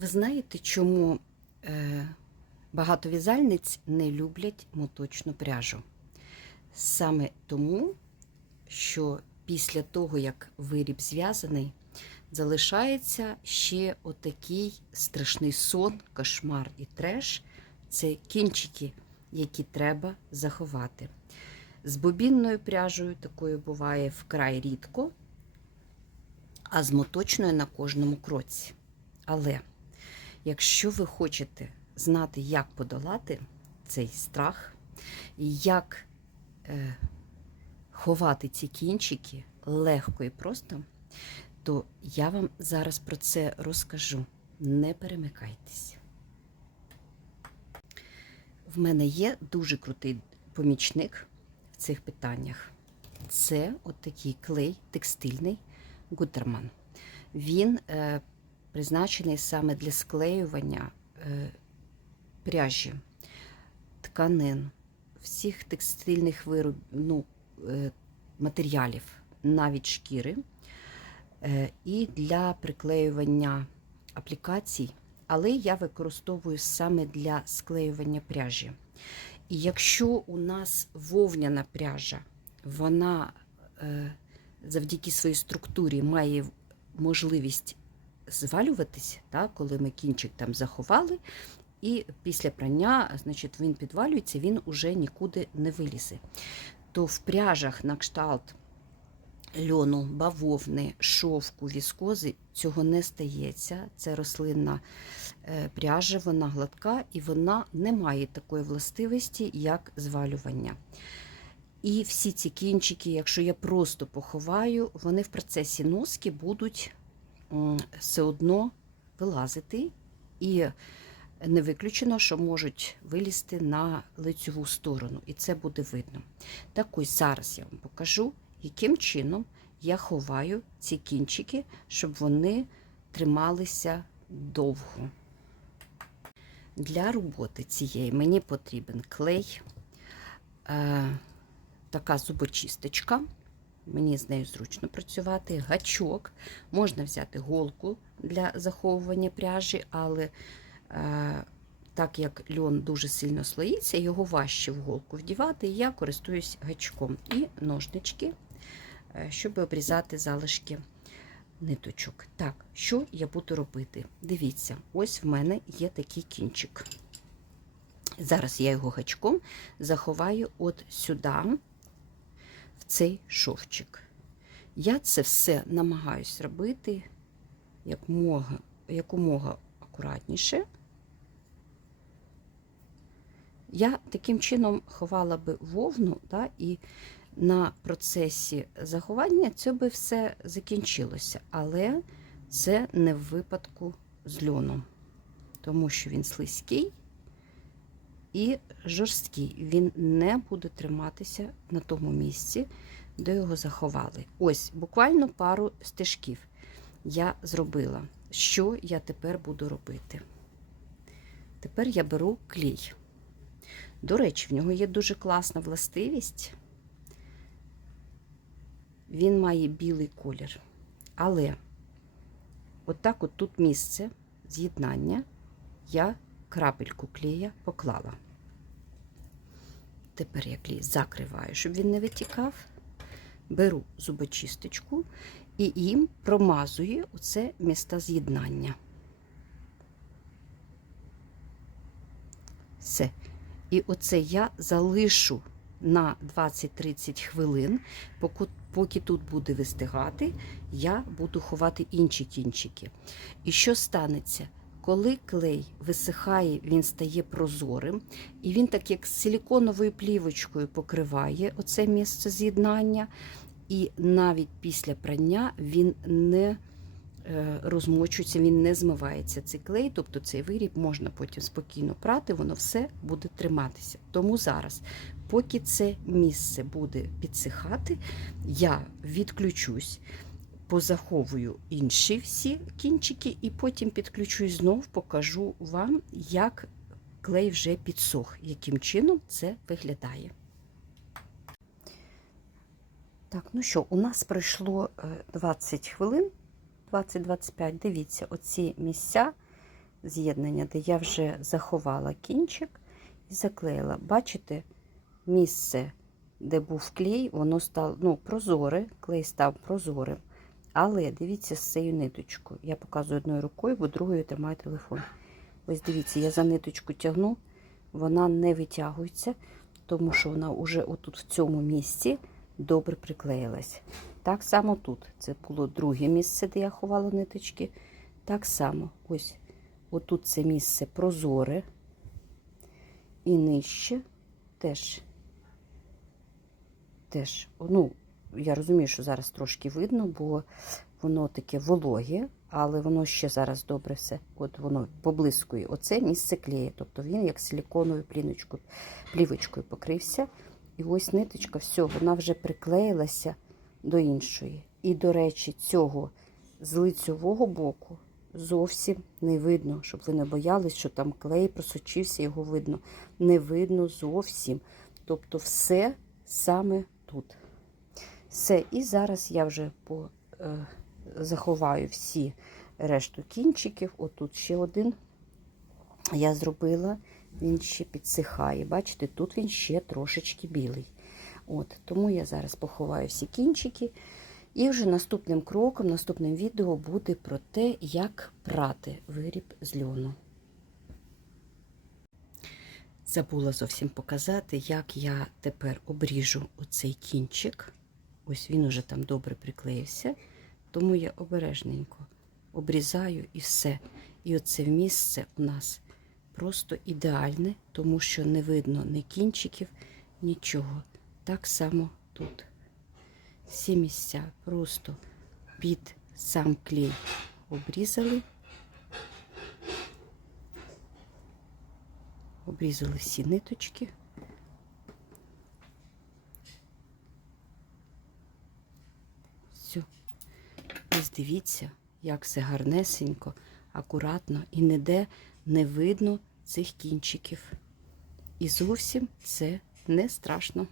Ви знаєте, чому е, багато в'язальниць не люблять моточну пряжу? Саме тому, що після того, як виріб зв'язаний, залишається ще отакий страшний сон, кошмар і треш. Це кінчики, які треба заховати. З бобінною пряжею такою буває вкрай рідко, а з моточною на кожному кроці. Але якщо ви хочете знати, як подолати цей страх, як е, ховати ці кінчики легко і просто, то я вам зараз про це розкажу. Не перемикайтесь. В мене є дуже крутий помічник в цих питаннях. Це от такий клей текстильний Гутерман. Він е, призначений саме для склеювання е, пряжі, тканин, всіх текстильних вироб, ну, е, матеріалів, навіть шкіри, е, і для приклеювання аплікацій, але я використовую саме для склеювання пряжі. І якщо у нас вовняна пряжа, вона завдяки своїй структурі має можливість звалюватись, так, коли ми кінчик там заховали, і після прання значить, він підвалюється, він уже нікуди не вилізе. То в пряжах на кшталт льону, бавовни, шовку, віскози цього не стається. Це рослинна е, пряжа, вона гладка і вона не має такої властивості, як звалювання. І всі ці кінчики, якщо я просто поховаю, вони в процесі носки будуть все одно вилазити. І не виключено, що можуть вилізти на лицьову сторону, і це буде видно. Так ось зараз я вам покажу, яким чином я ховаю ці кінчики, щоб вони трималися довго. Для роботи цієї мені потрібен клей, е, така зубочисточка. Мені з нею зручно працювати, гачок. Можна взяти голку для заховування пряжі, але е, так як льон дуже сильно слоїться, його важче в голку вдівати, я користуюсь гачком і ножнички, е, щоб обрізати залишки ниточок. Так, що я буду робити? Дивіться, ось в мене є такий кінчик. Зараз я його гачком заховаю от сюди, цей шовчик. Я це все намагаюсь робити якомога, якомога акуратніше. Я таким чином ховала би вовну, да, і на процесі заховання це би все закінчилося. Але це не в випадку з льоном, тому що він слизький і жорсткий. Він не буде триматися на тому місці, де його заховали. Ось буквально пару стежків я зробила. Що я тепер буду робити? Тепер я беру клей. До речі, в нього є дуже класна властивість. Він має білий колір. Але отак от тут місце з'єднання я крапельку клея поклала. Тепер я клей закриваю, щоб він не витікав. Беру зубочисточку і їм промазую оце місце з'єднання. Все. І оце я залишу на 20-30 хвилин, поки тут буде вистигати, я буду ховати інші кінчики. І що станеться? Коли клей висихає, він стає прозорим, і він так як силіконовою плівочкою покриває оце місце з'єднання, і навіть після прання він не е, розмочується, він не змивається цей клей, тобто цей виріб можна потім спокійно прати, воно все буде триматися. Тому зараз, поки це місце буде підсихати, я відключусь, позаховую інші всі кінчики, і потім підключусь знов, покажу вам, як клей вже підсох, яким чином це виглядає. Так, ну що, у нас пройшло е, 20 хвилин, 20-25. Дивіться, оці місця з'єднання, де я вже заховала кінчик і заклеїла. Бачите, місце, де був клей, воно стало ну, прозоре, клей став прозорим. Але дивіться з цією ниточкою. Я показую одною рукою, бо другою тримаю телефон. Ось дивіться, я за ниточку тягну, вона не витягується, тому що вона вже отут в цьому місці добре приклеїлась. Так само тут. Це було друге місце, де я ховала ниточки. Так само, ось отут це місце прозоре і нижче теж. Теж, ну, я розумію, що зараз трошки видно, бо воно таке вологе, але воно ще зараз добре все. От воно поблискує. Оце місце клеє. Тобто він як силіконовою пліночкою, плівочкою покрився. І ось ниточка, все, вона вже приклеїлася до іншої. І, до речі, цього з лицьового боку зовсім не видно, щоб ви не боялись, що там клей просочився, його видно. Не видно зовсім. Тобто, все саме тут. Все, і зараз я вже по, е, заховаю всі решту кінчиків. Отут ще один я зробила, він ще підсихає. Бачите, тут він ще трошечки білий. От, Тому я зараз поховаю всі кінчики. І вже наступним кроком, наступним відео буде про те, як прати виріб з льону. Забула зовсім показати, як я тепер обріжу оцей кінчик. Ось він уже там добре приклеївся, тому я обережненько обрізаю і все. І оце місце у нас просто ідеальне, тому що не видно ні кінчиків, нічого. Так само тут. Всі місця просто під сам клей обрізали. Обрізали всі ниточки. Все. Ось дивіться, як все гарнесенько, акуратно і ніде не видно цих кінчиків. І зовсім це не страшно.